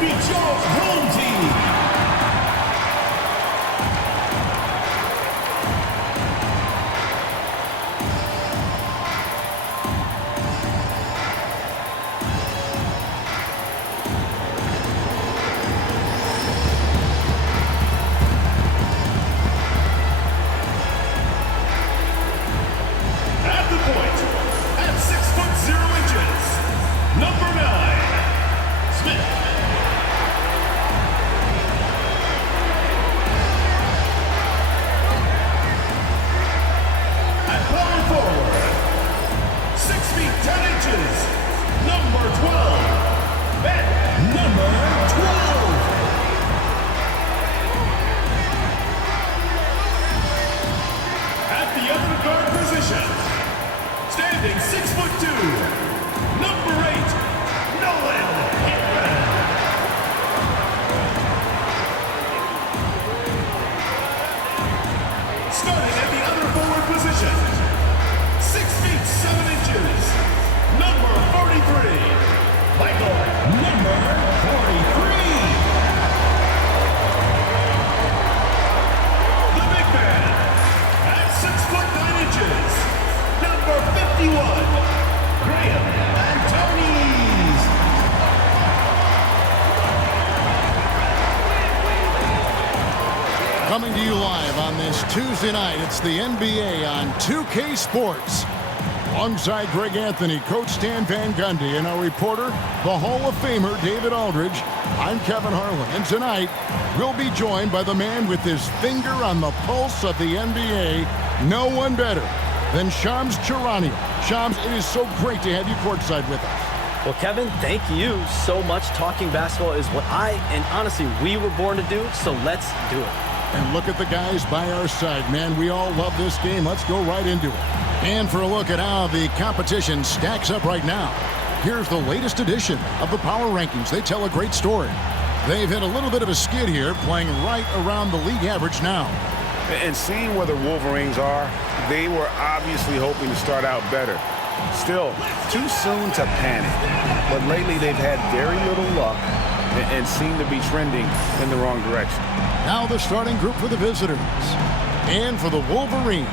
meet your home team. Standing 6'2", number 8, Nolan Hickman. Starting at the other forward position, 6 feet 7 inches, number 43, Michael, number 43. The big man at 6'9" number 51, Graham Antonis. Coming to you live on this Tuesday night, it's the NBA on 2K Sports. Alongside Greg Anthony, Coach Stan Van Gundy, and our reporter, the Hall of Famer David Aldridge, I'm Kevin Harlan. And tonight, we'll be joined by the man with his finger on the pulse of the NBA, no one better than Shams Charania. Shams, it is so great to have you courtside with us. Well, Kevin, thank you so much. Talking basketball is what and honestly, we were born to do, so let's do it. And look at the guys by our side, man. We all love this game. Let's go right into it. And for a look at how the competition stacks up right now, here's the latest edition of the Power Rankings. They tell a great story. They've hit a little bit of a skid here, playing right around the league average now. And seeing where the Wolverines are, they were obviously hoping to start out better. Still, too soon to panic. But lately they've had very little luck and seem to be trending in the wrong direction. Now the starting group for the visitors. And for the Wolverines.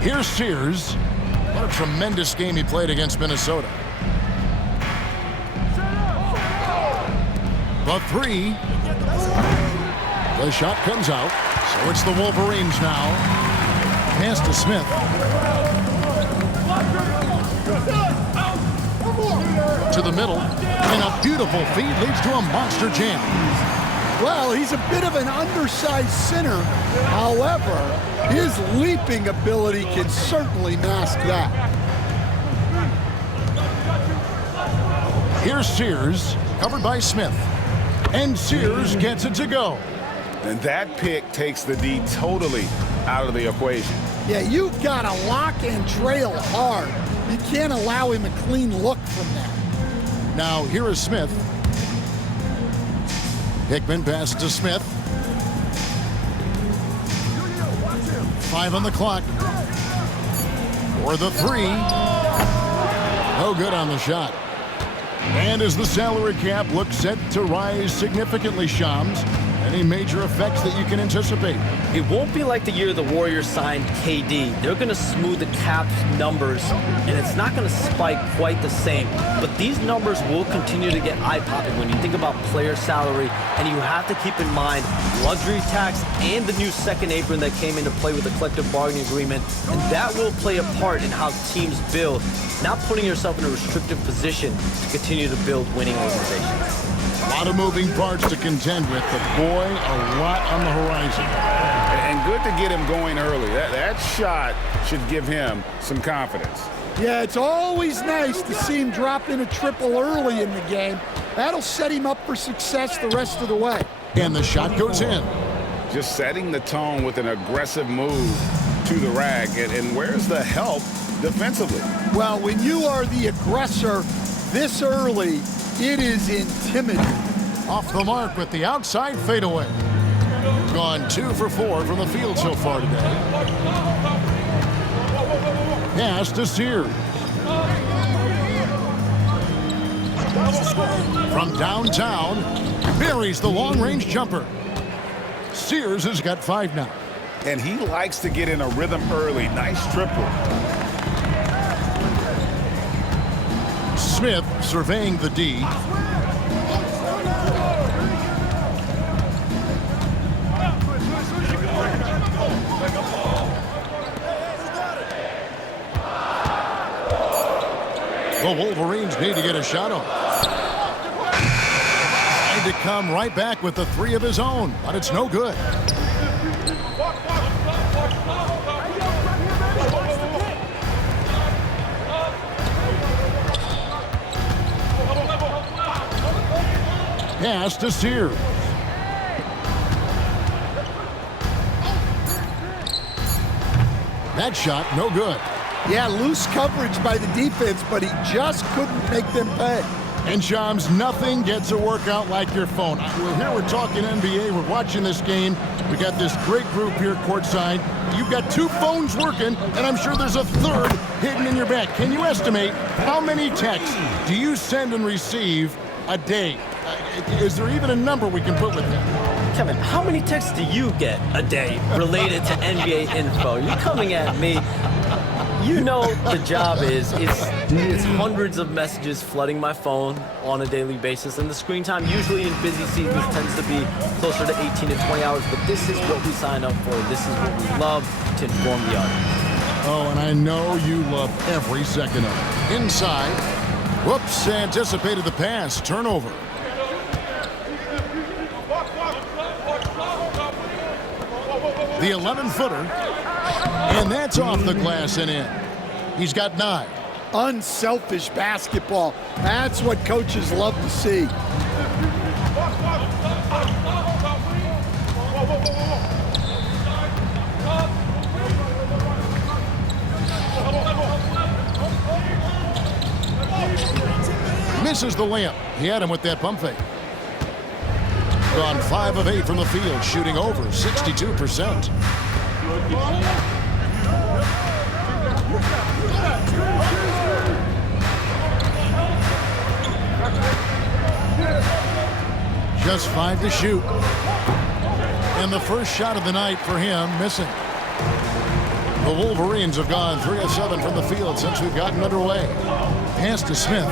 Here's Sears. What a tremendous game he played against Minnesota. The three. The shot comes out. So it's the Wolverines now. Pass to Smith. To the middle. And a beautiful feed leads to a monster jam. Well, he's a bit of an undersized center. However, his leaping ability can certainly mask that. Here's Sears, covered by Smith. And Sears gets it to go. And that pick takes the D totally out of the equation. Yeah, you've got to lock and trail hard. You can't allow him a clean look from that. Now, here is Smith. Hickman passes to Smith. 5 on the clock. For the three. No good on the shot. And as the salary cap looks set to rise significantly, Shams, any major effects that you can anticipate? It won't be like the year the Warriors signed KD. They're going to smooth the cap numbers, and it's not going to spike quite the same. But these numbers will continue to get eye-popping when you think about player salary, and you have to keep in mind luxury tax and the new second apron that came into play with the collective bargaining agreement, and that will play a part in how teams build, not putting yourself in a restrictive position to continue to build winning organizations. A lot of moving parts to contend with, but boy, a lot on the horizon. And good to get him going early. That shot should give him some confidence. Yeah, it's always nice to see him drop in a triple early in the game. That'll set him up for success the rest of the way. And the shot goes in. Just setting the tone with an aggressive move to the rack. And where's the help defensively? Well, when you are the aggressor, this early, it is intimidating. Off the mark with the outside fadeaway. Gone 2 for 4 from the field so far today. Pass to Sears. From downtown, buries the long-range jumper. Sears has got 5 now. And he likes to get in a rhythm early. Nice triple. Smith surveying the D. The Wolverines need to get a shot off. Trying to come right back with the 3 of his own, but it's no good. Pass to Sears. That shot, no good. Yeah, loose coverage by the defense, but he just couldn't make them pay. And Shams, nothing gets a workout like your phone. We're talking NBA. We're watching this game. We got this great group here courtside. You've got 2 phones working, and I'm sure there's a 3rd hidden in your bag. Can you estimate how many texts do you send and receive a day? Is there even a number we can put with that? Kevin, how many texts do you get a day related to NBA info? You're coming at me. You know the job is, it's hundreds of messages flooding my phone on a daily basis, and the screen time usually in busy seasons tends to be closer to 18 to 20 hours, but this is what we signed up for. This is what we love, to inform the audience. Oh, and I know you love every second of it. Inside. Whoops, anticipated the pass. Turnover. The 11-footer. And that's off the glass and in. He's got 9. Unselfish basketball. That's what coaches love to see. Misses the layup. He had him with that pump fake. Gone 5 of 8 from the field, shooting over 62%. Just 5 to shoot. And the first shot of the night for him, missing. The Wolverines have gone 3 of 7 from the field since we've gotten underway. Pass to Smith.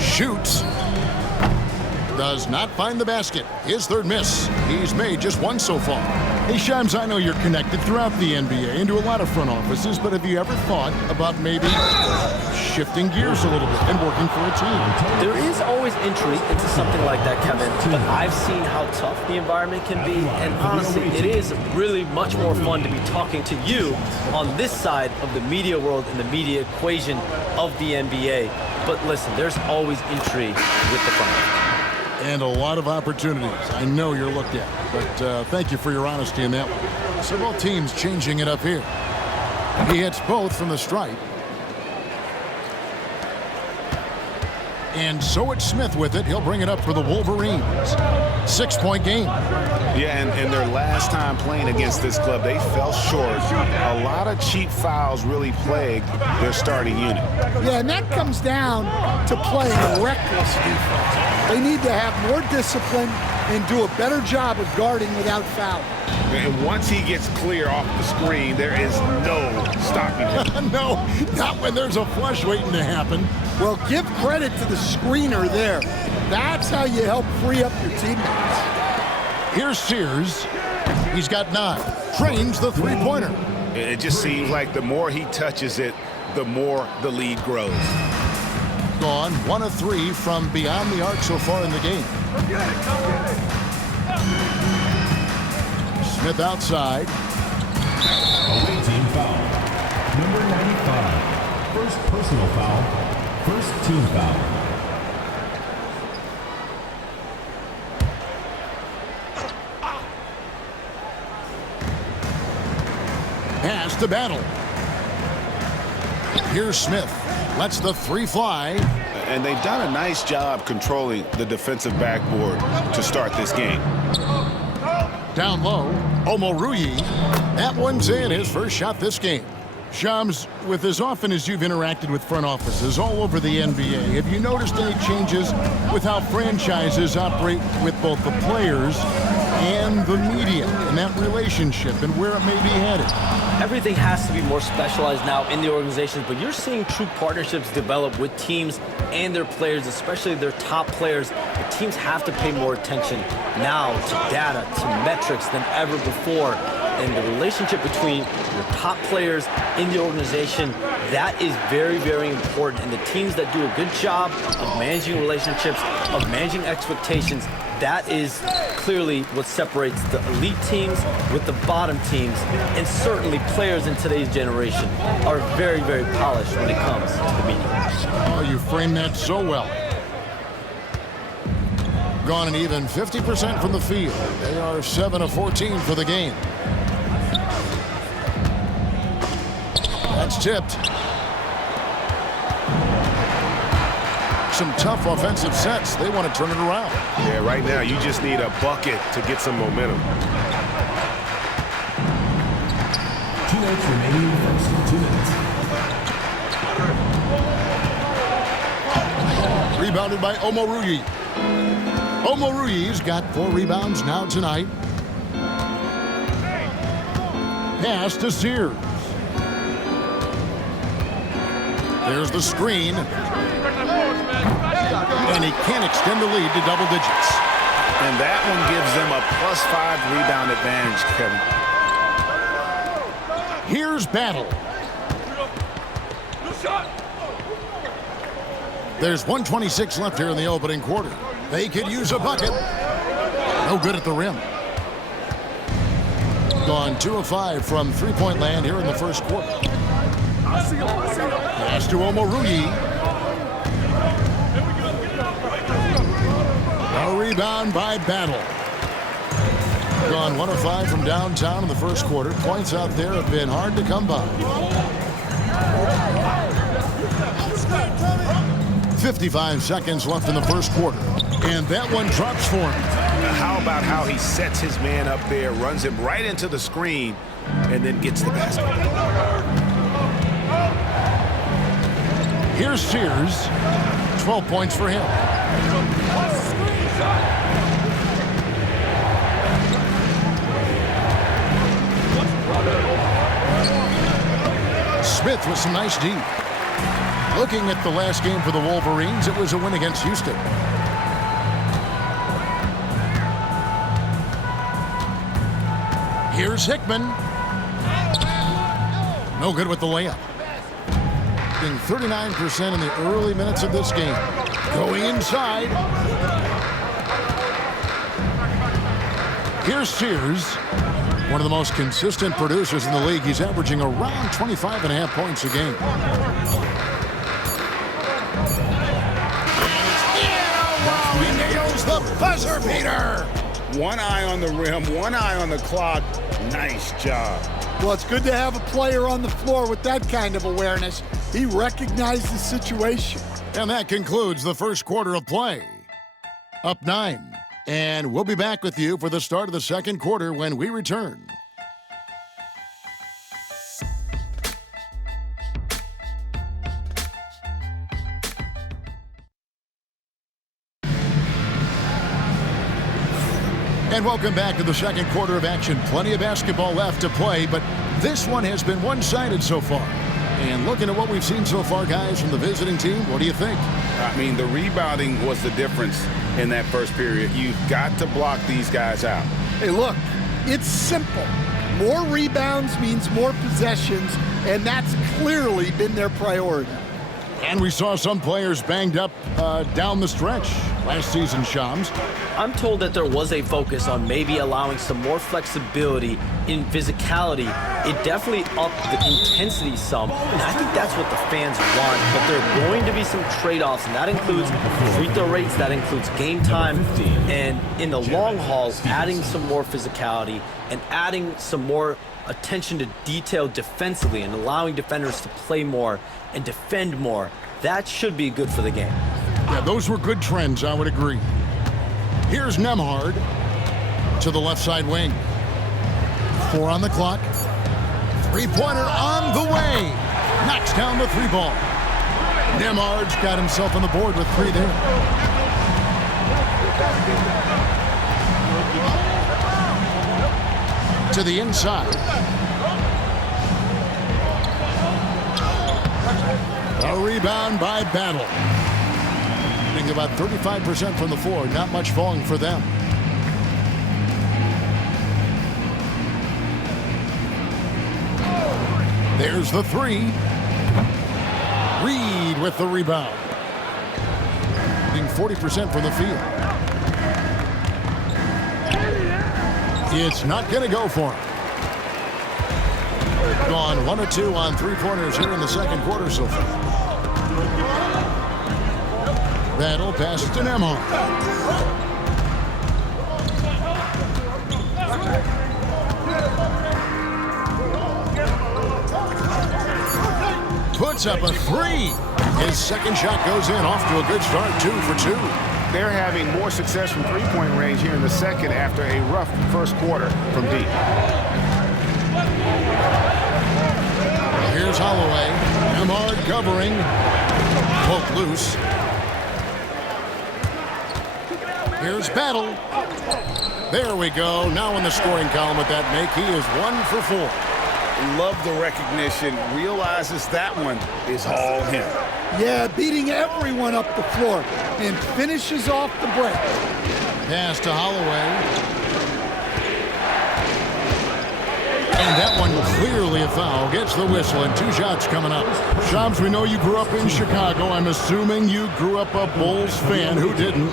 Shoots. Does not find the basket. His 3rd miss. He's made just 1 so far. Hey, Shams, I know you're connected throughout the NBA into a lot of front offices, but have you ever thought about maybe shifting gears a little bit and working for a team? There is always intrigue into something like that, Kevin, but I've seen how tough the environment can be, and honestly, it is really much more fun to be talking to you on this side of the media world and the media equation of the NBA. But listen, there's always intrigue with the front office. And a lot of opportunities. I know you're looked at, but thank you for your honesty in that one. So both teams changing it up here. He hits both from the stripe. And so it's Smith with it. He'll bring it up for the Wolverines. 6-point game. Yeah, and their last time playing against this club, they fell short. A lot of cheap fouls really plagued their starting unit. Yeah, and that comes down to playing a reckless defense. They need to have more discipline and do a better job of guarding without fouling. And once he gets clear off the screen, there is no stopping him. No, not when there's a flush waiting to happen. Well, give credit to the screener there. That's how you help free up your teammates. Here's Sears. He's got 9. Trains the 3-pointer. It just seems like the more he touches it, the more the lead grows. Gone 1 of 3 from beyond the arc so far in the game. Smith outside. Away team foul. Number 95. First personal foul. First team foul. Pass to Battle. Here's Smith. Lets the three fly. And they've done a nice job controlling the defensive backboard to start this game. Down low, Omoruyi. That one's in, his first shot this game. Shams, with as often as you've interacted with front offices all over the NBA, have you noticed any changes with how franchises operate with both the players and the media and that relationship and where it may be headed? Everything has to be more specialized now in the organizations, but you're seeing true partnerships develop with teams and their players, especially their top players. The teams have to pay more attention now to data, to metrics than ever before. And the relationship between your top players in the organization, that is very, very important. And the teams that do a good job of managing relationships, of managing expectations, that is clearly what separates the elite teams with the bottom teams. And certainly players in today's generation are very, very polished when it comes to the media. Oh, you framed that so well. Gone an even 50% from the field. They are 7 of 14 for the game. That's tipped. Some tough offensive sets. They want to turn it around. Yeah, right now you just need a bucket to get some momentum. 2 minutes remaining in the first. 2 minutes. Rebounded by Omoruyi. Omoruyi's got 4 rebounds now tonight. Pass to Sears. There's the screen. And he can't extend the lead to double digits. And that one gives them a +5 rebound advantage, Kevin. Here's Battle. There's 1:26 left here in the opening quarter. They could use a bucket. No good at the rim. Gone 2 of 5 from three-point land here in the first quarter. Pass to Omoruyi. A rebound by Battle. Gone 1 of 5 from downtown in the first quarter. Points out there have been hard to come by. 55 seconds left in the first quarter. And that one drops for him. How about how he sets his man up there, runs him right into the screen, and then gets the basket. Here's Sears. 12 points for him. Smith with some nice D. Looking at the last game for the Wolverines, it was a win against Houston. Here's Hickman. No good with the layup. Being 39% in the early minutes of this game. Going inside. Here's Sears. One of the most consistent producers in the league. He's averaging around 25.5 points a game. The buzzer beater. One eye on the rim, one eye on the clock. Nice job. Well, it's good to have a player on the floor with that kind of awareness. He recognized the situation. And that concludes the first quarter of play. Up 9. And we'll be back with you for the start of the second quarter when we return. And welcome back to the second quarter of action. Plenty of basketball left to play, but this one has been one-sided so far. And looking at what we've seen so far, guys, from the visiting team, what do you think? I mean, the rebounding was the difference in that first period. You've got to block these guys out. Hey, look, it's simple. More rebounds means more possessions, and that's clearly been their priority. And we saw some players banged up down the stretch. last season, Shams. I'm told that there was a focus on maybe allowing some more flexibility in physicality. It definitely upped the intensity some, and I think that's what the fans want. But there are going to be some trade-offs, and that includes free throw rates, that includes game time, and in the long haul, adding some more physicality and adding some more attention to detail defensively and allowing defenders to play more and defend more. That should be good for the game. Yeah, those were good trends, I would agree. Here's Nembhard to the left side wing. 4 on the clock. Three-pointer on the way. Knocks down the 3 ball. Nembhard's got himself on the board with 3 there. To the inside. A rebound by Battle. Shooting about 35% from the floor. Not much falling for them. There's the 3. Reed with the rebound. Shooting 40% from the field. It's not going to go for him. Gone 1 or 2 on 3-pointers here in the second quarter so far. Battle passes to Nembhard. Puts up a 3. His second shot goes in, off to a good start, 2 for 2. They're having more success from three-point range here in the second after a rough first quarter from deep. Here's Holloway. Nembhard covering. Poke loose. Here's Battle. There we go. Now in the scoring column with that make. He is 1 for 4. Love the recognition. Realizes that one is all him. Yeah, beating everyone up the floor and finishes off the break. Pass to Holloway. And that one clearly a foul. Gets the whistle and 2 shots coming up. Shams, we know you grew up in Chicago. I'm assuming you grew up a Bulls fan. Who didn't?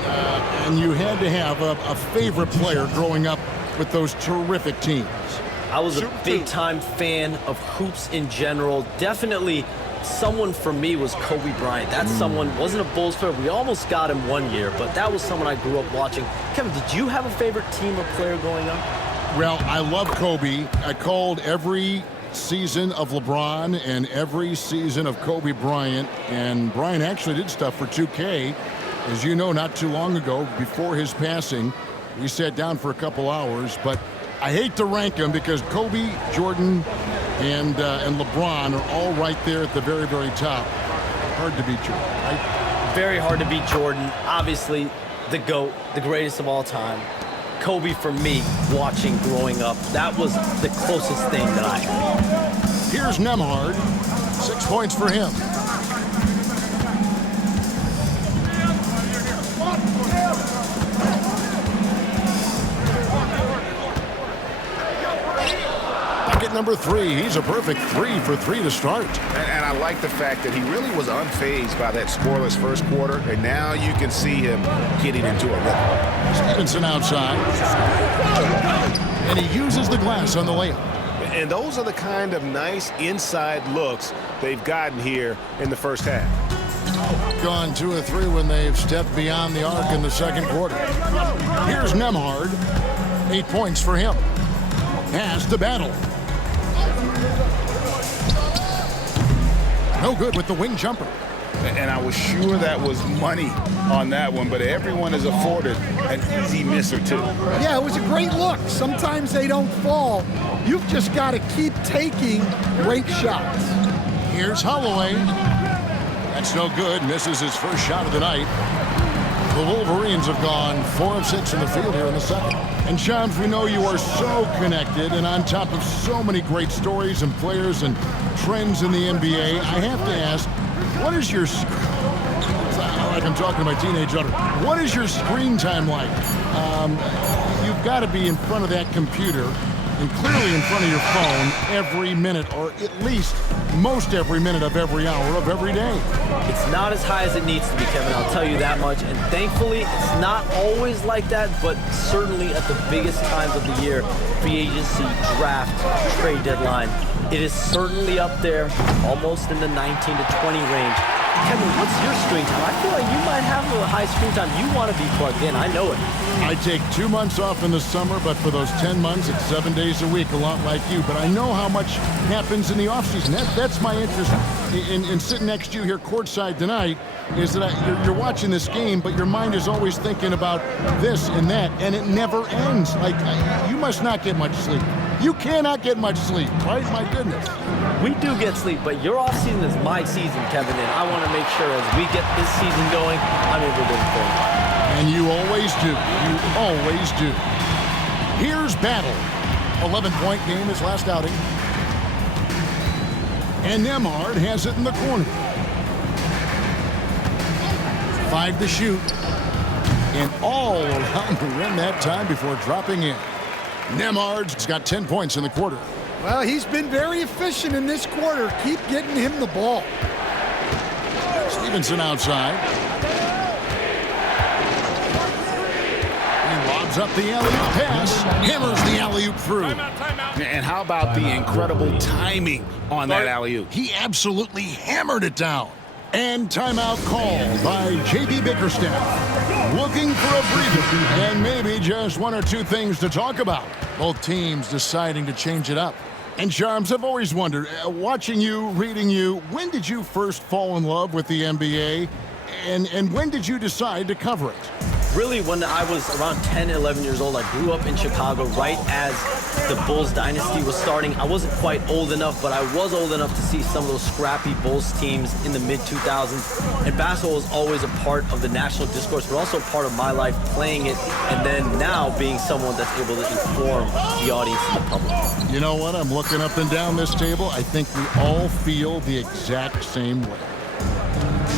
And you had to have a favorite player growing up with those terrific teams. I was a big-time fan of hoops in general. Definitely someone for me was Kobe Bryant. That's someone, wasn't a Bulls player. We almost got him one year, but that was someone I grew up watching. Kevin, did you have a favorite team or player growing up? Well, I love Kobe. I called every season of LeBron and every season of Kobe Bryant. And Bryant actually did stuff for 2K. As you know, not too long ago, before his passing, we sat down for a couple hours. But I hate to rank them because Kobe, Jordan, and LeBron are all right there at the very, very top. Hard to beat Jordan, right? Very hard to beat Jordan. Obviously, the GOAT, the greatest of all time. Kobe, for me, watching growing up, that was the closest thing that I had. Here's Nembhard. 6 points for him. Bucket number 3. He's a perfect 3 for 3 to start. And I like the fact that he really was unfazed by that scoreless first quarter, and now you can see him getting into a rhythm. Stevenson outside. And he uses the glass on the layup. And those are the kind of nice inside looks they've gotten here in the first half. Gone 2 or 3 when they've stepped beyond the arc in the second quarter. Here's Nembhard. 8 points for him. Pass to Battle. No good with the wing jumper. And I was sure that was money on that one, but everyone is afforded an easy miss or 2. Yeah, it was a great look. Sometimes they don't fall. You've just got to keep taking great shots. Here's Holloway. That's no good. Misses his first shot of the night. The Wolverines have gone 4 of 6 in the field here in the second. And Shams, we know you are so connected and on top of so many great stories and players and trends in the NBA. I have to ask, what is your, like I'm talking to my teenage daughter, what is your screen time like? You've got to be in front of that computer, and clearly in front of your phone every minute, or at least most every minute of every hour of every day. It's not as high as it needs to be, Kevin, I'll tell you that much. And thankfully, it's not always like that, but certainly at the biggest times of the year, free agency, draft, trade deadline, it is certainly up there, almost in the 19 to 20 range. Kevin, what's your screen time? I feel like you might have a high screen time. You want to be plugged in. I know it. I take 2 months off in the summer, but for those 10 months, it's 7 days a week, a lot like you. But I know how much happens in the offseason. That's my interest in sitting next to you here courtside tonight, is that you're watching this game, but your mind is always thinking about this and that, and it never ends. Like, you must not get much sleep. You cannot get much sleep, right? My goodness. We do get sleep, but your offseason is my season, Kevin, and I want to make sure as we get this season going, I'm able to inform. And you always do. You always do. Here's Battle. 11-point game, his last outing. And Nembhard has it in the corner. 5 to shoot. And all around the rim that time before dropping in. Nembhard's got 10 points in the quarter. Well, he's been very efficient in this quarter. Keep getting him the ball. Stevenson outside. He lobs up the alley-oop pass. Hammers the alley-oop through. And how about the incredible timing on that alley-oop? He absolutely hammered it down. And timeout called by J.B. Bickerstaff. Looking for a breather and maybe just 1 or 2 things to talk about. Both teams deciding to change it up. And Charms, I've always wondered, watching you, reading you, when did you first fall in love with the NBA? And when did you decide to cover it? Really, when I was around 10, 11 years old, I grew up in Chicago right as the Bulls dynasty was starting. I wasn't quite old enough, but I was old enough to see some of those scrappy Bulls teams in the mid-2000s. And basketball was always a part of the national discourse, but also part of my life playing it, and then now being someone that's able to inform the audience and the public. You know what? I'm looking up and down this table. I think we all feel the exact same way.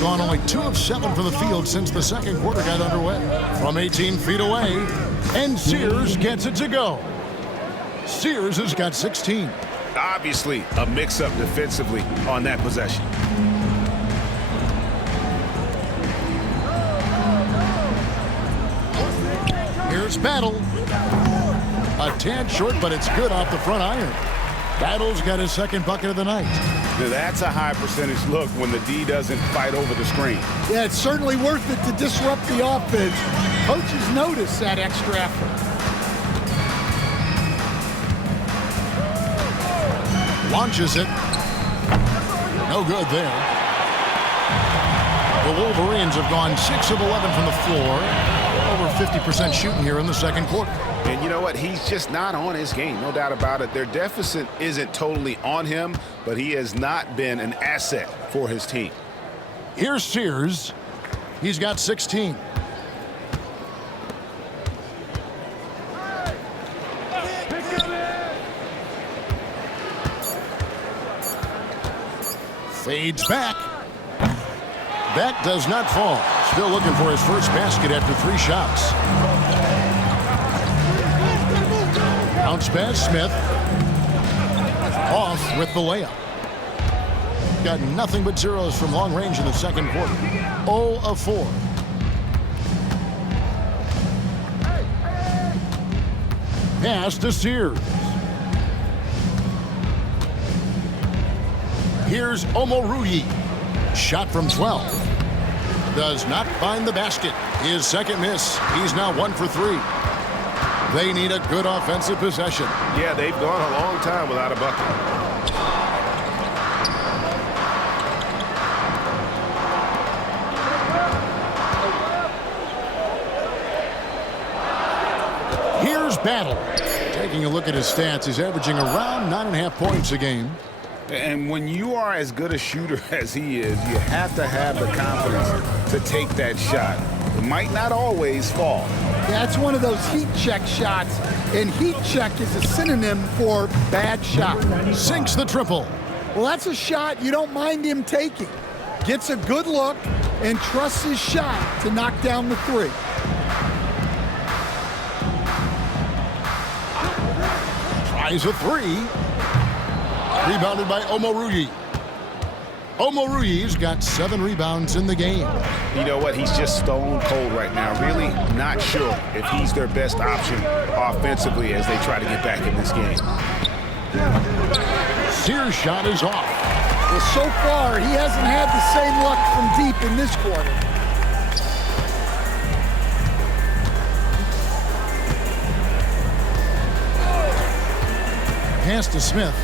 Gone only 2 of 7 for the field since the second quarter got underway. From 18 feet away, and Sears gets it to go. Sears has got 16. Obviously, a mix-up defensively on that possession. Here's Battle. A tad short, but it's good off the front iron. Battle's got his second bucket of the night. Now that's a high percentage look when the D doesn't fight over the screen. Yeah, it's certainly worth it to disrupt the offense. Coaches notice that extra effort. Launches it. No good there. The Wolverines have gone 6 of 11 from the floor. Over 50% shooting here in the second quarter. And you know what? He's just not on his game, no doubt about it. Their deficit isn't totally on him, but he has not been an asset for his team. Here's Sears. He's got 16. Fades back. That does not fall. Still looking for his first basket after 3 shots. Bounce pass, Smith. Off with the layup. Got nothing but zeros from long range in the second quarter. 0 of 4. Pass to Sears. Here's Omoruyi. Shot from 12. Does not find the basket. His second miss. He's now 1 for 3. They need a good offensive possession. Yeah, they've gone a long time without a bucket. Here's Battle. Taking a look at his stats, he's averaging around 9.5 points a game. And when you are as good a shooter as he is, you have to have the confidence to take that shot. It might not always fall. Yeah, it's one of those heat check shots, and heat check is a synonym for bad shot. Sinks the triple. Well, that's a shot you don't mind him taking. Gets a good look and trusts his shot to knock down the 3. Tries a three. Rebounded by Omoruyi. Omoruyi's got 7 rebounds in the game. You know what? He's just stone cold right now. Really not sure if he's their best option offensively as they try to get back in this game. Sears' shot is off. Well, so far, he hasn't had the same luck from deep in this quarter. Pass to Smith.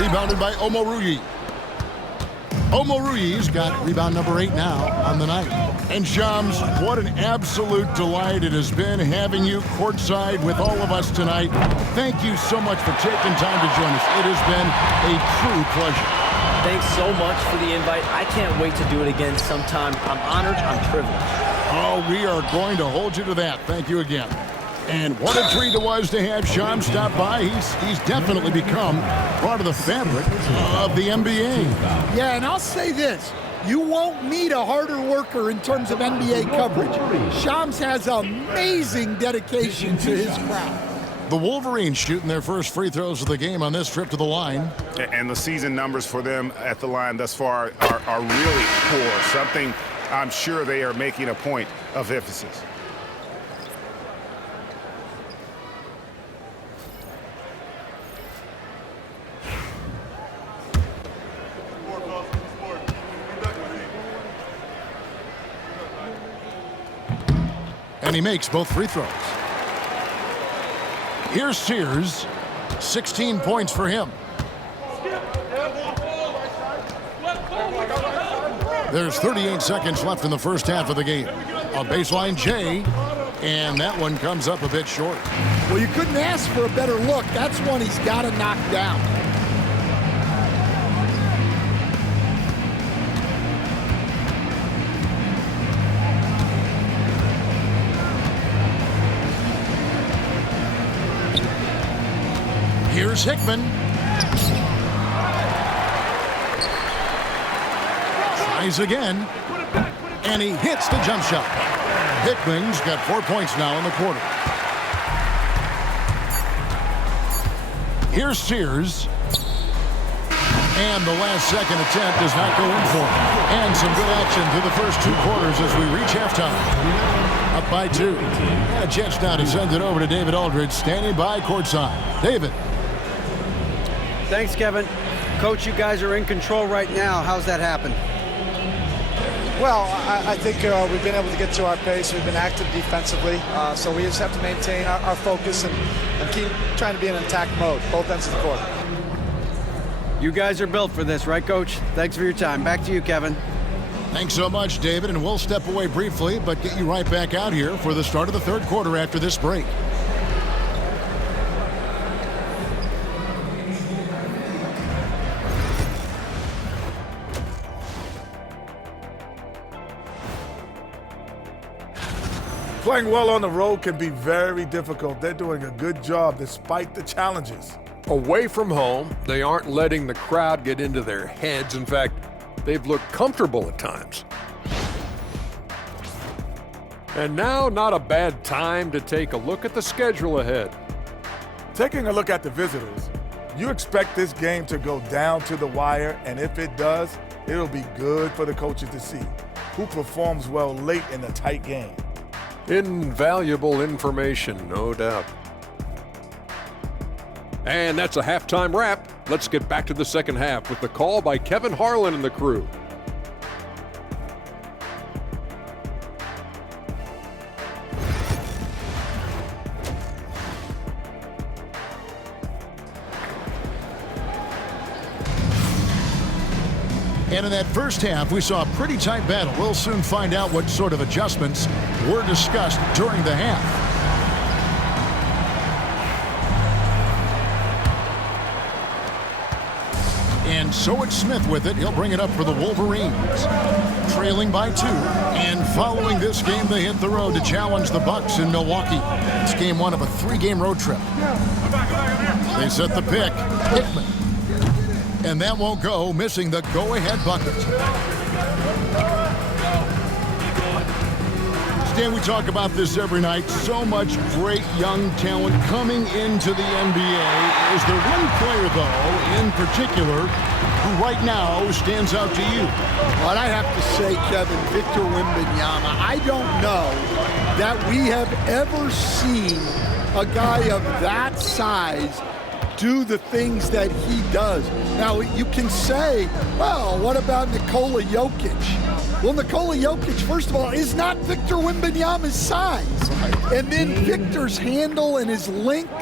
Rebounded by Omoruyi. Omoruyi's got rebound number 8 now on the night. And Shams, what an absolute delight it has been having you courtside with all of us tonight. Thank you so much for taking time to join us. It has been a true pleasure. Thanks so much for the invite. I can't wait to do it again sometime. I'm honored. I'm privileged. Oh, we are going to hold you to that. Thank you again. And what a treat it was to have Shams stop by. He's definitely become part of the fabric of the NBA. Yeah, and I'll say this. You won't meet a harder worker in terms of NBA coverage. Shams has amazing dedication to his craft. The Wolverines shooting their first free throws of the game on this trip to the line. And the season numbers for them at the line thus far are really poor. Something I'm sure they are making a point of emphasis. And he makes both free throws. Here's Sears. 16 points for him. There's 38 seconds left in the first half of the game. A baseline J, and that one comes up a bit short. Well, you couldn't ask for a better look. That's one he's got to knock down. Here's Hickman. Tries again. And he hits the jump shot. Hickman's got 4 points now in the quarter. Here's Sears. And the last second attempt does not go in for him. And some good action through the first 2 quarters as we reach halftime. Up by 2. And a chance now to send it over to David Aldridge, standing by courtside. David. Thanks, Kevin. Coach, you guys are in control right now. How's that happen? Well, I think we've been able to get to our pace. We've been active defensively, so we just have to maintain our focus and keep trying to be in attack mode, both ends of the court. You guys are built for this, right, Coach? Thanks for your time. Back to you, Kevin. Thanks so much, David, and we'll step away briefly, but get you right back out here for the start of the third quarter after this break. Playing well on the road can be very difficult. They're doing a good job despite the challenges. Away from home, they aren't letting the crowd get into their heads. In fact, they've looked comfortable at times. And now, not a bad time to take a look at the schedule ahead. Taking a look at the visitors, you expect this game to go down to the wire, and if it does, it'll be good for the coaches to see who performs well late in a tight game. Invaluable information, no doubt. And that's a halftime wrap. Let's get back to the second half with the call by Kevin Harlan and the crew. And in that first half, we saw a pretty tight battle. We'll soon find out what sort of adjustments were discussed during the half. And so it's Smith with it. He'll bring it up for the Wolverines. Trailing by 2. And following this game, they hit the road to challenge the Bucks in Milwaukee. It's game 1 of a 3-game road trip. They set the pick. Hickman. And that won't go, missing the go-ahead bucket. Dan, we talk about this every night. So much great young talent coming into the NBA. Is there one player, though, in particular, who right now stands out to you? But I have to say, Kevin, Victor Wembanyama, I don't know that we have ever seen a guy of that size do the things that he does. Now, you can say, well, what about Nikola Jokic? Well, Nikola Jokic, first of all, is not Victor Wembanyama's size. And then Victor's handle and his length,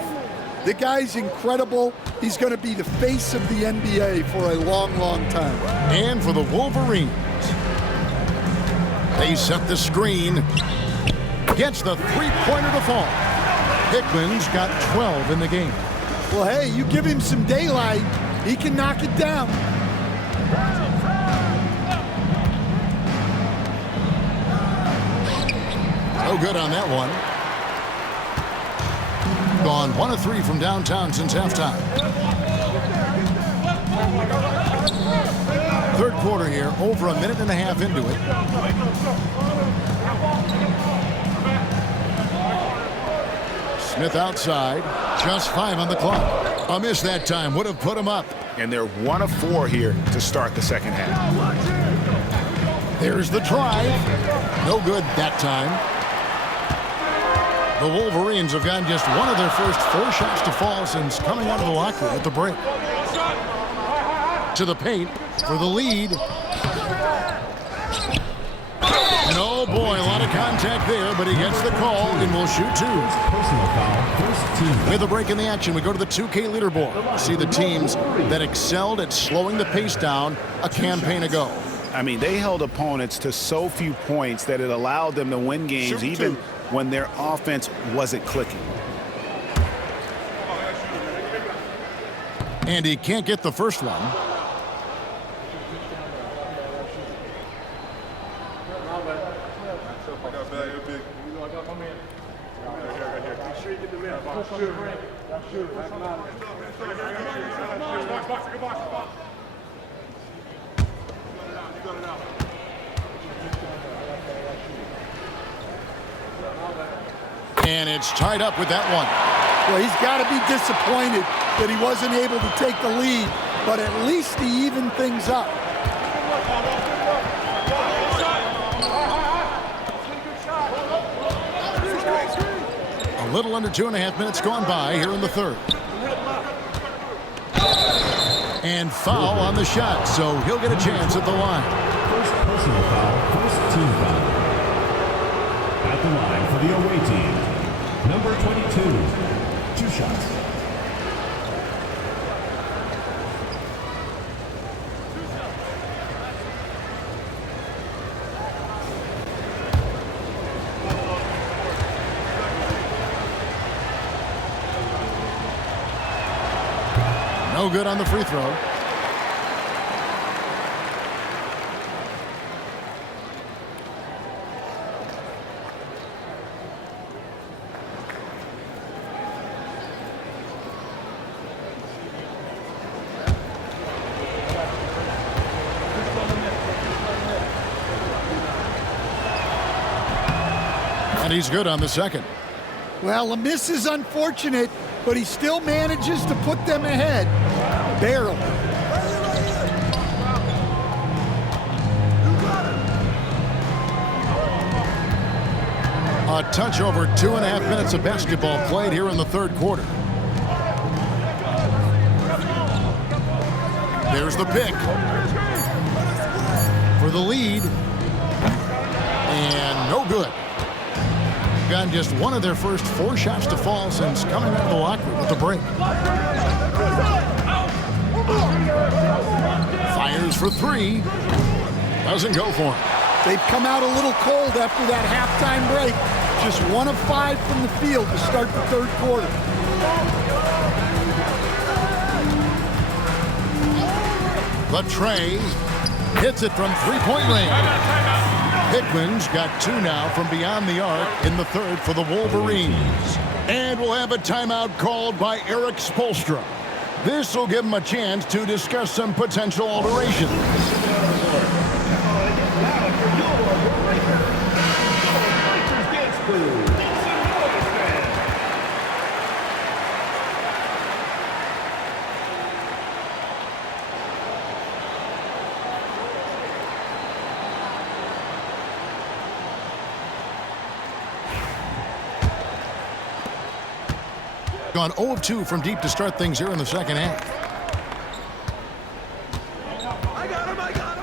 the guy's incredible. He's going to be the face of the NBA for a long, long time. And for the Wolverines, they set the screen. Gets the three-pointer to fall. Hickman's got 12 in the game. Well, hey, you give him some daylight, he can knock it down. No good on that one. Gone 1 of 3 from downtown since halftime. Third quarter here, over a minute and a half into it. Smith outside, just 5 on the clock. A miss that time would have put him up. And they're 1 of 4 here to start the second half. There's the drive. No good that time. The Wolverines have gotten just 1 of their first 4 shots to fall since coming out of the locker room at the break. To the paint for the lead. And oh boy, a lot of contact there, but he gets the call and will shoot 2. Personal foul, first team. With a break in the action, we go to the 2K leaderboard. See the teams that excelled at slowing the pace down a campaign ago. I mean, they held opponents to so few points that it allowed them to win games even when their offense wasn't clicking. And he can't get the first one. And it's tied up with that one. Well, he's got to be disappointed that he wasn't able to take the lead, but at least he evened things up. A little under 2.5 minutes gone by here in the third. And foul on the shot, so he'll get a chance at the line. First personal foul, first team foul. At the line for the away team, number 22, 2 shots. No good on the free throw. And he's good on the second. Well, the miss is unfortunate, but he still manages to put them ahead. Barely. A touch over 2.5 minutes of basketball played here in the third quarter. There's the pick for the lead. And no good. Gotten just 1 of their first 4 shots to fall since coming out of the locker room at the break. Fires for 3. Doesn't go for him. They've come out a little cold after that halftime break. Just 1 of 5 from the field to start the third quarter. But Trey hits it from 3-point range. Hickman's got 2 now from beyond the arc in the third for the Wolverines. And we'll have a timeout called by Eric Spoelstra. This will give him a chance to discuss some potential alterations. Gone 0 of 2 from deep to start things here in the second half.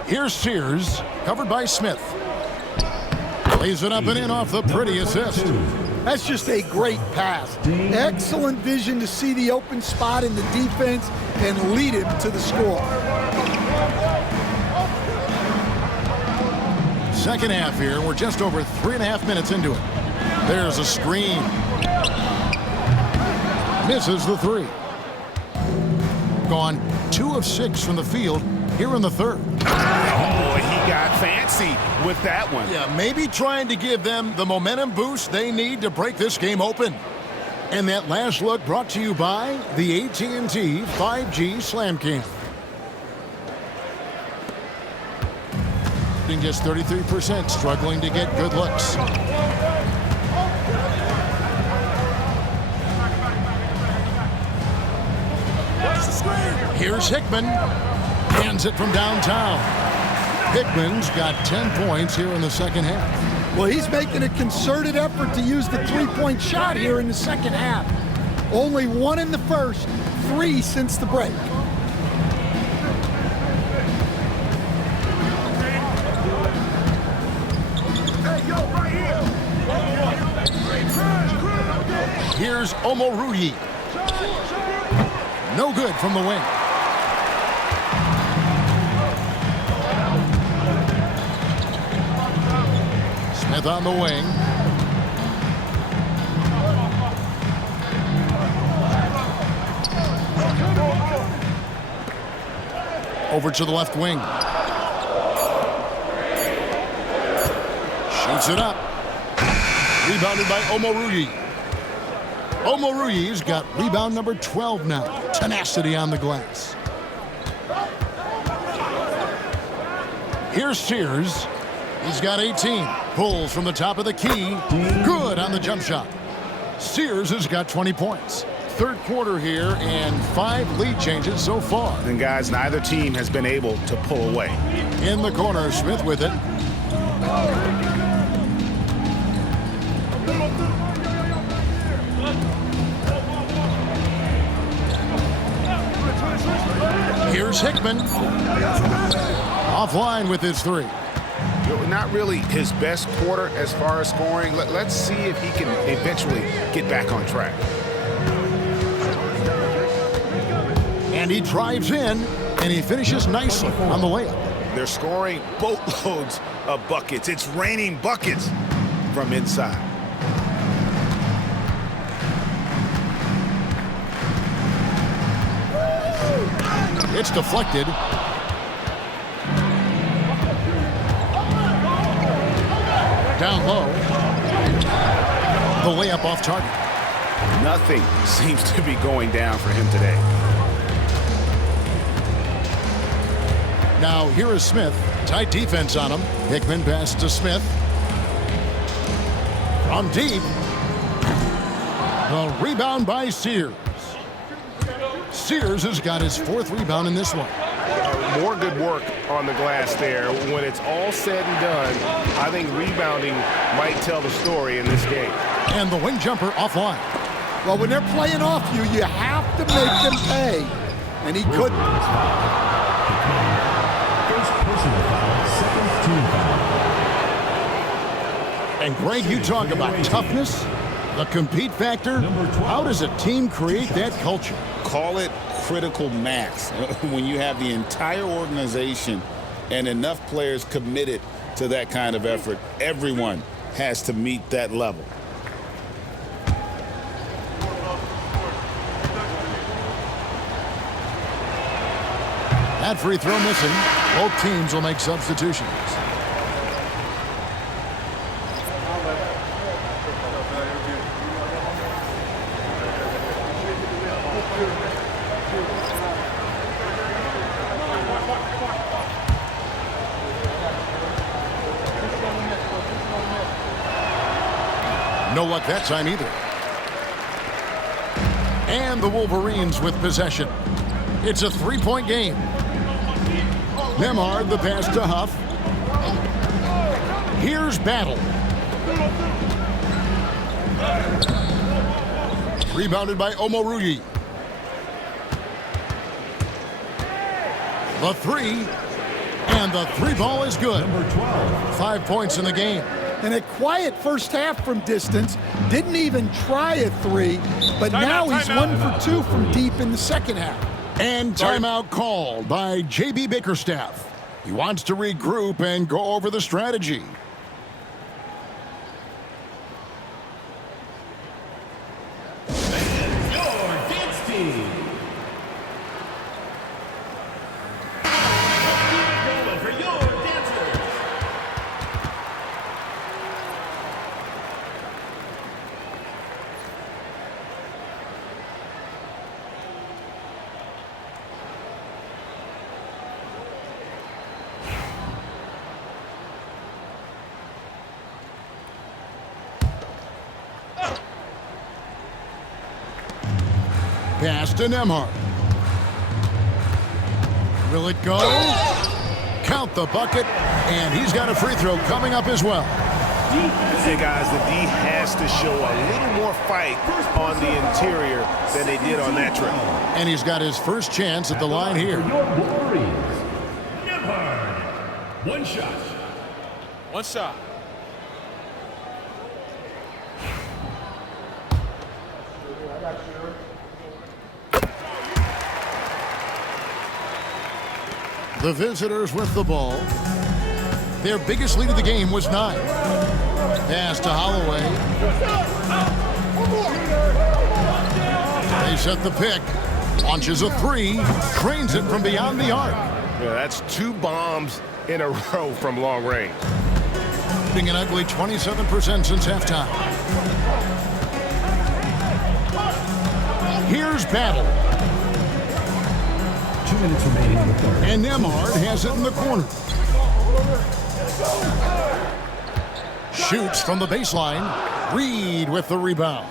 Here's Sears, covered by Smith. Lays it up and in off the pretty assist. That's just a great pass. Excellent vision to see the open spot in the defense and lead him to the score. Second half here. We're just over 3.5 minutes into it. There's a screen. Misses the three. Gone 2 of 6 from the field here in the third. Oh, he got fancy with that one. Yeah, maybe trying to give them the momentum boost they need to break this game open. And that last look brought to you by the AT&T 5G Slam Cam. Just 33%, struggling to get good looks. Here's Hickman. Hands it from downtown. Hickman's got 10 points here in the second half. Well, he's making a concerted effort to use the three-point shot here in the second half. Only 1 in the first, 3 since the break. Here's Omoruyi. No good from the wing. Smith on the wing. Over to the left wing. Shoots it up. Rebounded by Omoruyi. Omoruyi's got rebound number 12 now. Tenacity on the glass. Here's Sears. He's got 18. Pulls from the top of the key. Good on the jump shot. Sears has got 20 points. Third quarter here and 5 lead changes so far. And guys, neither team has been able to pull away. In the corner, Smith with it. Here's Hickman. Offline with his 3. Not really his best quarter as far as scoring. Let's see if he can eventually get back on track. And he drives in, and he finishes nicely on the layup. They're scoring boatloads of buckets. It's raining buckets from inside. It's deflected. Down low. The layup off target. Nothing seems to be going down for him today. Now here is Smith. Tight defense on him. Hickman pass to Smith. From deep. The rebound by Sears. Sears has got his 4th rebound in this one. More good work on the glass there. When it's all said and done, I think rebounding might tell the story in this game. And the wing jumper offline. Well, when they're playing off you, you have to make them pay. And he couldn't. First personal foul, second team foul. And Greg, you talk about toughness, the compete factor. How does a team create that culture? Call it critical mass. When you have the entire organization and enough players committed to that kind of effort, everyone has to meet that level. That free throw missing. Both teams will make substitutions. No luck that time either. And the Wolverines with possession. It's a 3-point game. Nemhard the pass to Huff. Here's Battle. Rebounded by Omoruyi. The three. And the three ball is good. Number 12. 5 points in the game. And a quiet first half from distance. Didn't even try a three, but now he's 1 for 2 from deep in the second half. And timeout called by J.B. Bickerstaff. He wants to regroup and go over the strategy. Your dance team. Keep it going for your dancers. Pass to Nembhard. Will it go? Count the bucket, and he's got a free throw coming up as well. Hey guys, the D has to show a little more fight on the interior than they did on that trip. And he's got his first chance at the line here. For your Wolverines, Nembhard. One shot. One shot. The visitors with the ball. Their biggest lead of the game was 9. Pass to Holloway. They set the pick. Launches a three. Trains it from beyond the arc. Yeah, that's 2 bombs in a row from long range. Shooting an ugly 27% since halftime. Here's Battle. 2 minutes remaining in the third. And Nembhard has it in the corner. Shoots from the baseline. Reed with the rebound.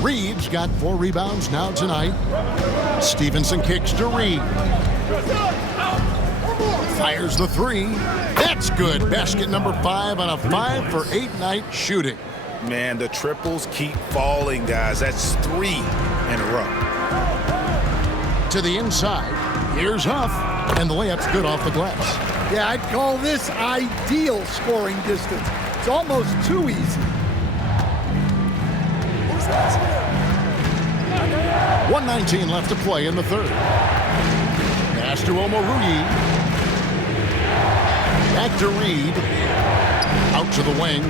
Reed's got 4 rebounds now tonight. Stevenson kicks to Reed. Fires the three. That's good. Basket number 5 on a 5 for 8 night shooting. Man, the triples keep falling, guys. That's 3 in a row. To the inside. Here's Huff. And the layup's good off the glass. Yeah, I'd call this ideal scoring distance. It's almost too easy. 1:19 left to play in the third. Pass to Omoruyi. Back to Reed. Out to the wing.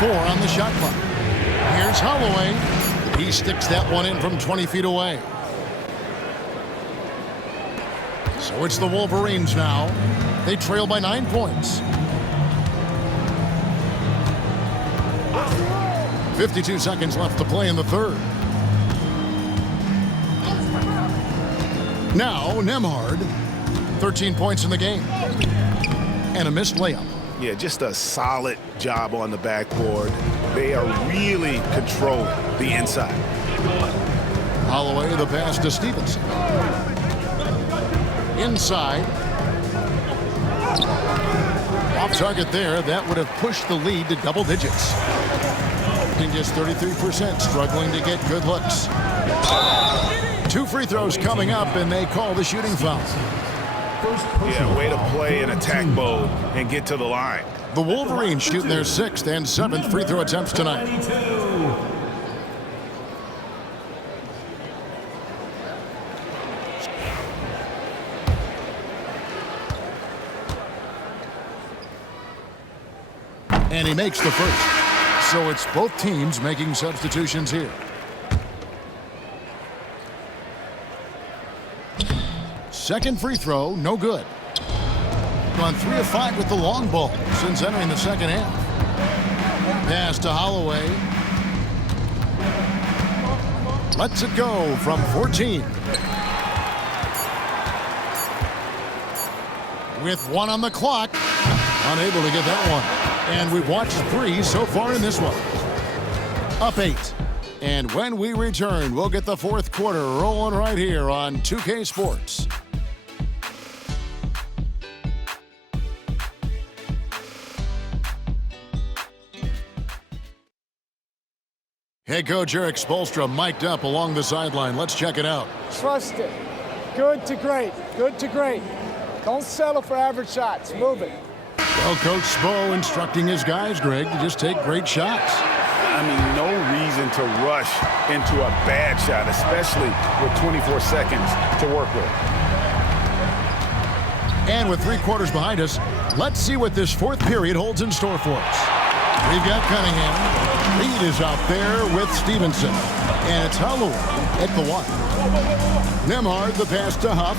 4 on the shot clock. Here's Holloway. He sticks that one in from 20 feet away. So it's the Wolverines now. They trail by 9 points. 52 seconds left to play in the third. Now, Nembhard. 13 points in the game. And a missed layup. Yeah, just a solid job on the backboard. They are really controlling the inside. Holloway, the pass to Stevenson. Inside. Off target there. That would have pushed the lead to double digits. And just 33%, struggling to get good looks. 2 free throws coming up, and they call the shooting foul. Yeah, way to play in attack mode and get to the line. The Wolverines shooting their 6th and 7th free throw attempts tonight. And he makes the first. So it's both teams making substitutions here. Second free throw, no good. Gone 3 of 5 with the long ball since entering the second half. Pass to Holloway. Lets it go from 14. With 1 on the clock. Unable to get that one. And we've watched 3 so far in this one. Up 8. And when we return, we'll get the 4th quarter rolling right here on 2K Sports. Head coach Eric Spoelstra mic'd up along the sideline. Let's check it out. Trust it. Good to great. Good to great. Don't settle for average shots. Move it. Well, Coach Spo instructing his guys, Greg, to just take great shots. I mean, no reason to rush into a bad shot, especially with 24 seconds to work with. And with 3 quarters behind us, let's see what this fourth period holds in store for us. We've got Cunningham. Reed is out there with Stevenson. And it's Holloway at the 1. Nembhard, the pass to Huff.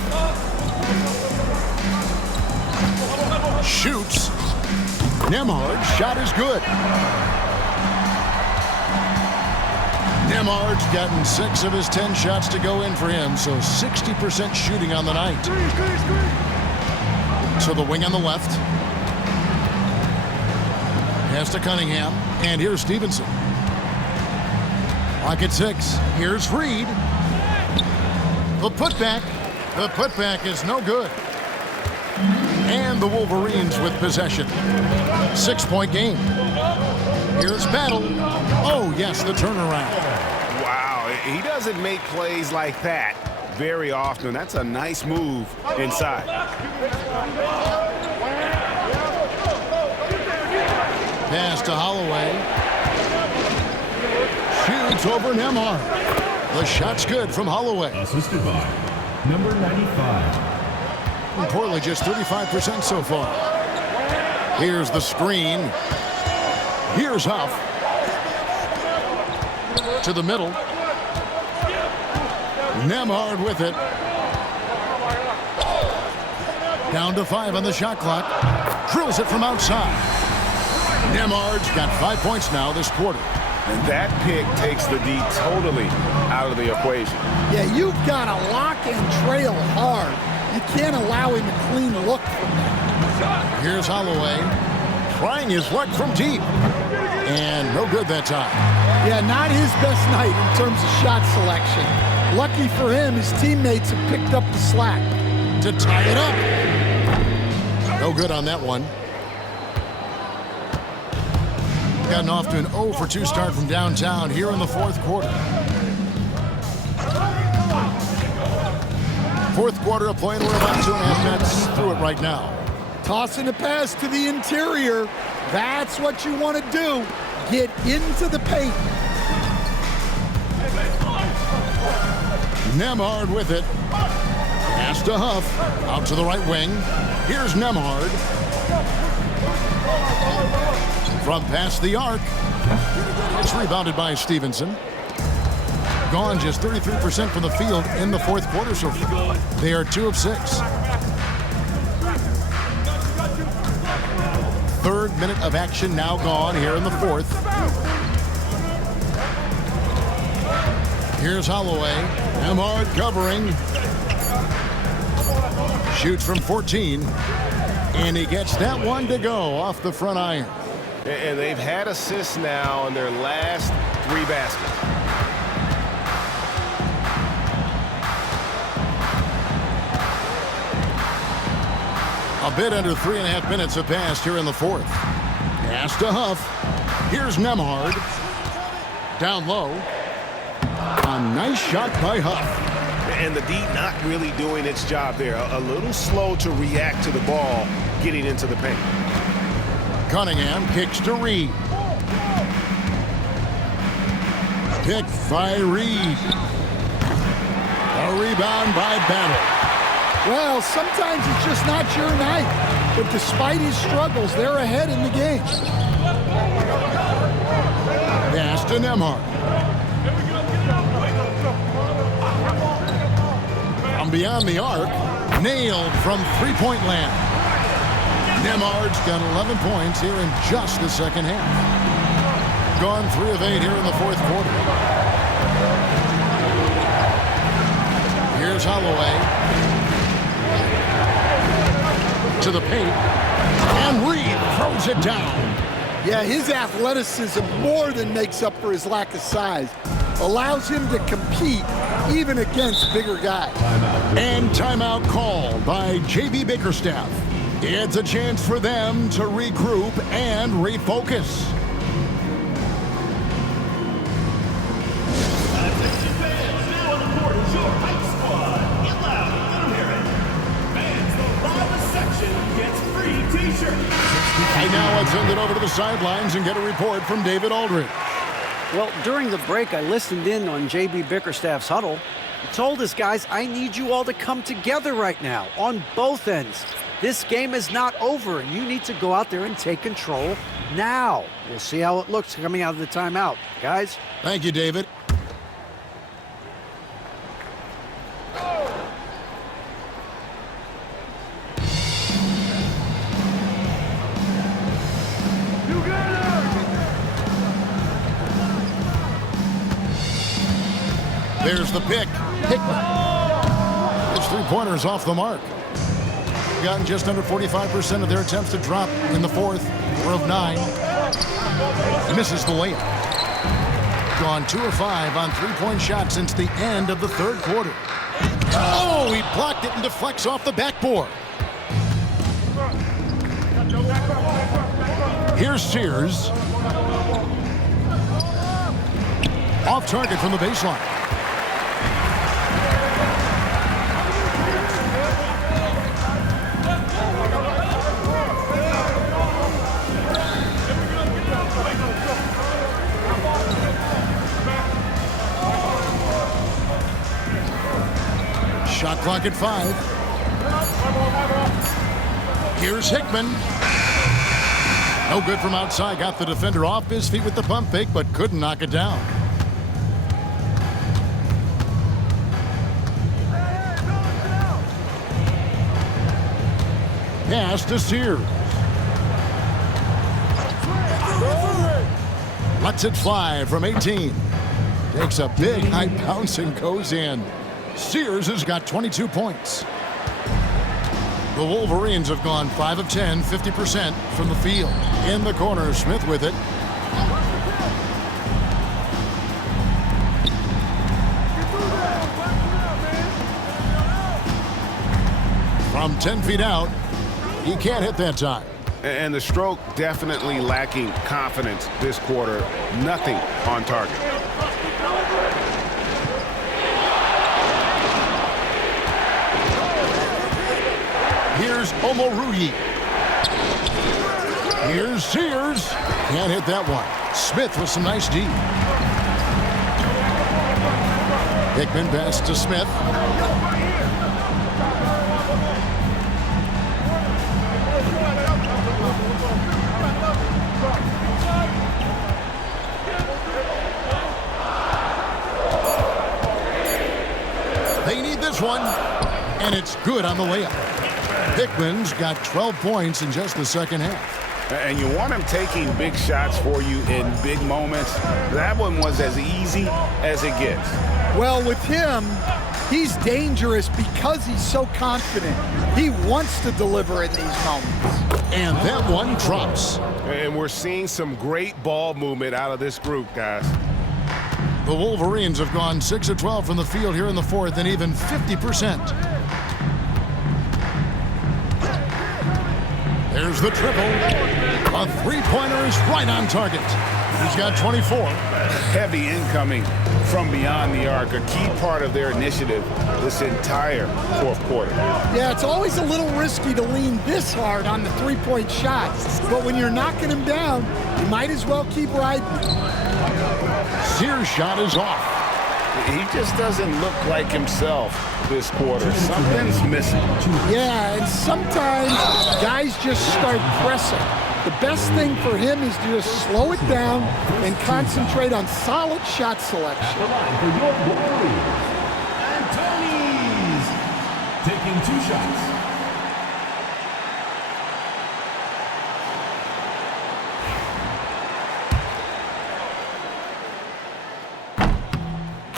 Shoots. Nembhard, shot is good. Nembhard's gotten 6 of his 10 shots to go in for him, so 60% shooting on the night. To the wing on the left. Pass to Cunningham, and here's Stevenson. Lock at 6. Here's Reed. The putback is no good. And the Wolverines with possession. 6-point game. Here's Battle. Oh, yes, the turnaround. Wow, he doesn't make plays like that very often. That's a nice move inside. Pass to Holloway. Shoots over Nembhard. The shot's good from Holloway. Assisted by number 95. Portland just 35% so far. Here's the screen. Here's Huff. To the middle. Nembhard with it. Down to 5 on the shot clock. Drills it from outside. Nembhard's got 5 points now this quarter. And that pick takes the D totally out of the equation. Yeah, you've got to lock and trail hard. You can't allow him a clean look from that. Here's Holloway. Trying his luck from deep. And no good that time. Yeah, not his best night in terms of shot selection. Lucky for him, his teammates have picked up the slack. To tie it up. No good on that one. Gotten off to an 0 for 2 start from downtown here in the fourth quarter. Fourth quarter of play, we're about 2.5 minutes through it right now. Tossing a pass to the interior. That's what you want to do. Get into the paint. Nembhard with it. Pass to Huff. Out to the right wing. Here's Nembhard. From past the arc. It's rebounded by Stevenson. Gone just 33% from the field in the fourth quarter so far. They are 2 of 6. Third minute of action now gone here in the fourth. Here's Holloway. Nembhard covering. Shoots from 14. And he gets that one to go off the front iron. And they've had assists now in their last 3 baskets. A bit under 3.5 minutes have passed here in the fourth. Pass to Huff. Here's Nembhard. Down low. A nice shot by Huff. And the D not really doing its job there. A little slow to react to the ball getting into the paint. Cunningham kicks to Reed. Picked by Reed. A rebound by Battle. Well, sometimes it's just not your night. But despite his struggles, they're ahead in the game. Pass to Nembhard. From beyond the arc. Nailed from three-point land. Nembhard's got 11 points here in just the second half. Gone 3 of 8 here in the fourth quarter. Here's Holloway. To the paint. And Reed throws it down. Yeah, his athleticism more than makes up for his lack of size. Allows him to compete even against bigger guys. And timeout called by J.B. Bickerstaff. It's a chance for them to regroup and refocus. sidelines and get a report from David Aldridge. Well, during the break, I listened in on J.B. Bickerstaff's huddle. He told his guys, I need you all to come together right now on both ends. This game is not over, and you need to go out there and take control now. We'll see how it looks coming out of the timeout. Guys? Thank you, David. There's the pick. Hickman. His three-pointer's off the mark. Gotten just under 45% of their attempts to drop in the fourth. 4 of 9. He misses the layup. Gone 2 of 5 on three-point shots since the end of the third quarter. Oh, he blocked it and deflects off the backboard. Here's Sears. Off target from the baseline. Shot clock at 5. Here's Hickman. No good from outside. Got the defender off his feet with the pump fake, but couldn't knock it down. Pass to Sears. Lets it fly from 18. Takes a big high bounce and goes in. Sears has got 22 points. The Wolverines have gone 5 of 10, 50% from the field. In the corner, Smith with it. From 10 feet out, he can't hit that time. And the stroke definitely lacking confidence this quarter. Nothing on target. Here's Omoruyi. Here's Sears. Can't hit that one. Smith with some nice D. Hickman pass to Smith. They need this one, and it's good on the layup. Hickman's got 12 points in just the second half. And you want him taking big shots for you in big moments. That one was as easy as it gets. Well, with him, he's dangerous because he's so confident. He wants to deliver in these moments. And that one drops. And we're seeing some great ball movement out of this group, guys. The Wolverines have gone 6 of 12 from the field here in the fourth and even 50%. There's the triple. A three-pointer is right on target. He's got 24. Heavy incoming from beyond the arc, a key part of their initiative this entire fourth quarter. Yeah, it's always a little risky to lean this hard on the three-point shots. But when you're knocking him down, you might as well keep riding. Sears' shot is off. He just doesn't look like himself this quarter. Something's missing. Yeah, and sometimes guys just start pressing. The best thing for him is to just slow it down and concentrate on solid shot selection. And Tony's taking 2 shots.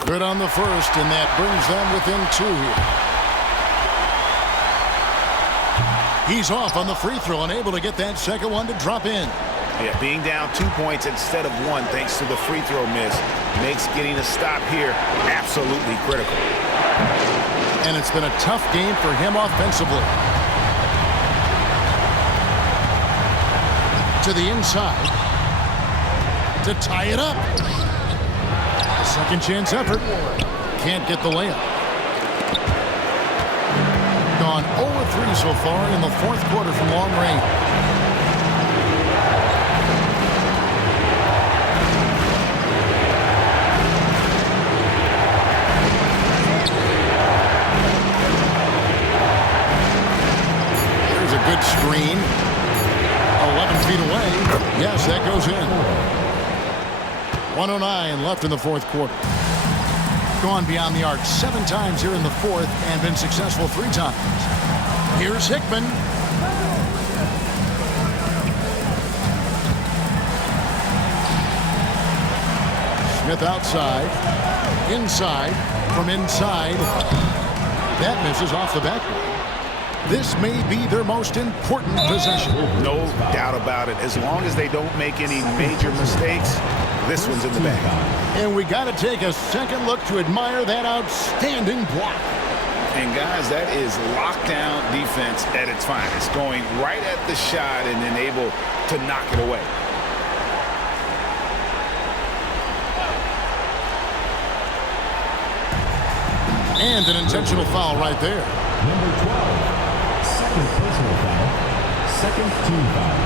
Good on the first, and that brings them within 2 here. He's off on the free throw, unable to get that second one to drop in. Yeah, being down 2 points instead of 1 thanks to the free throw miss makes getting a stop here absolutely critical. And it's been a tough game for him offensively. To the inside to tie it up. Second chance effort. Can't get the layup. Gone 0-3 so far in the fourth quarter from long range. 1:09 left in the fourth quarter. Gone beyond the arc 7 times here in the fourth and been successful 3 times. Here's Hickman. Smith outside. Inside. From inside. That misses off the backboard. This may be their most important possession. No doubt about it. As long as they don't make any major mistakes, this one's in the bag. And we got to take a second look to admire that outstanding block. And guys, that is lockdown defense at its finest. Going right at the shot and then able to knock it away. And an intentional foul right there. Number 12. Second personal foul. Second team foul.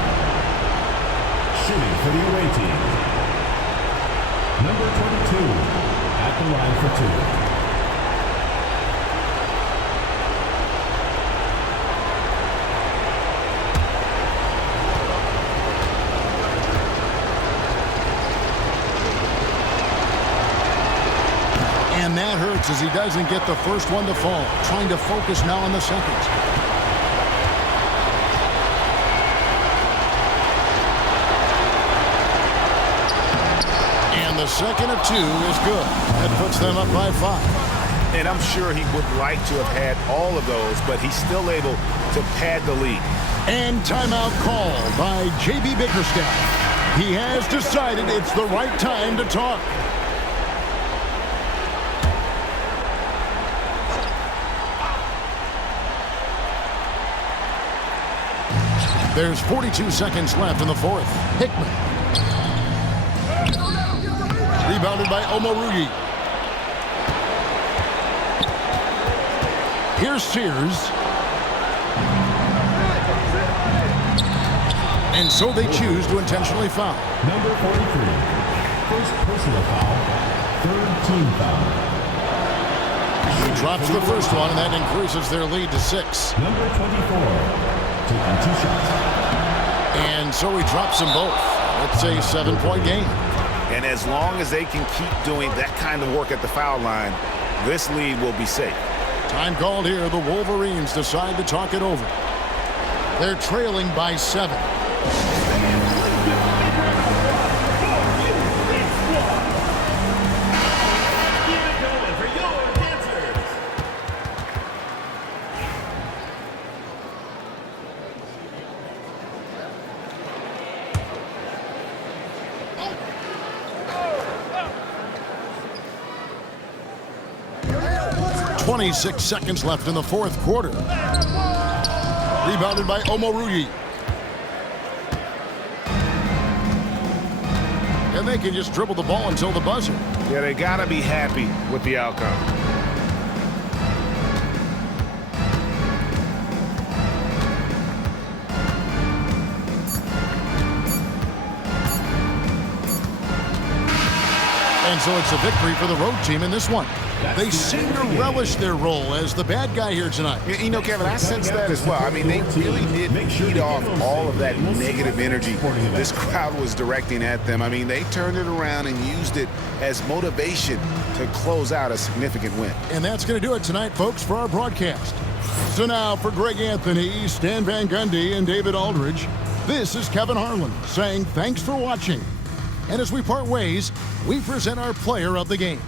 Shooting for the away team. Number 22. At the line for 2. And that hurts as he doesn't get the first one to fall. Trying to focus now on the second. And the second of 2 is good. That puts them up by 5. And I'm sure he would like to have had all of those, but he's still able to pad the lead. And timeout called by J.B. Bickerstaff. He has decided it's the right time to talk. There's 42 seconds left in the fourth. Hickman. Rebounded by Omoruyi. Here's Sears. And so they choose to intentionally foul. Number 43. First personal foul. Third team foul. He drops the first one, and that increases their lead to 6. Number 24. Taking 2 shots. And so he drops them both. It's a 7-point game. And as long as they can keep doing that kind of work at the foul line, this lead will be safe. Time called here. The Wolverines decide to talk it over. They're trailing by 7. .26 seconds left in the fourth quarter. Rebounded by Omoruyi. And they can just dribble the ball until the buzzer. Yeah, they got to be happy with the outcome. And so it's a victory for the road team in this one. They seem to relish their role as the bad guy here tonight. You know, Kevin, I sense that as well. I mean, they really did feed off all of that negative energy this crowd was directing at them. I mean, they turned it around and used it as motivation to close out a significant win. And that's going to do it tonight, folks, for our broadcast. So now for Greg Anthony, Stan Van Gundy, and David Aldridge, this is Kevin Harlan saying thanks for watching. And as we part ways, we present our player of the game.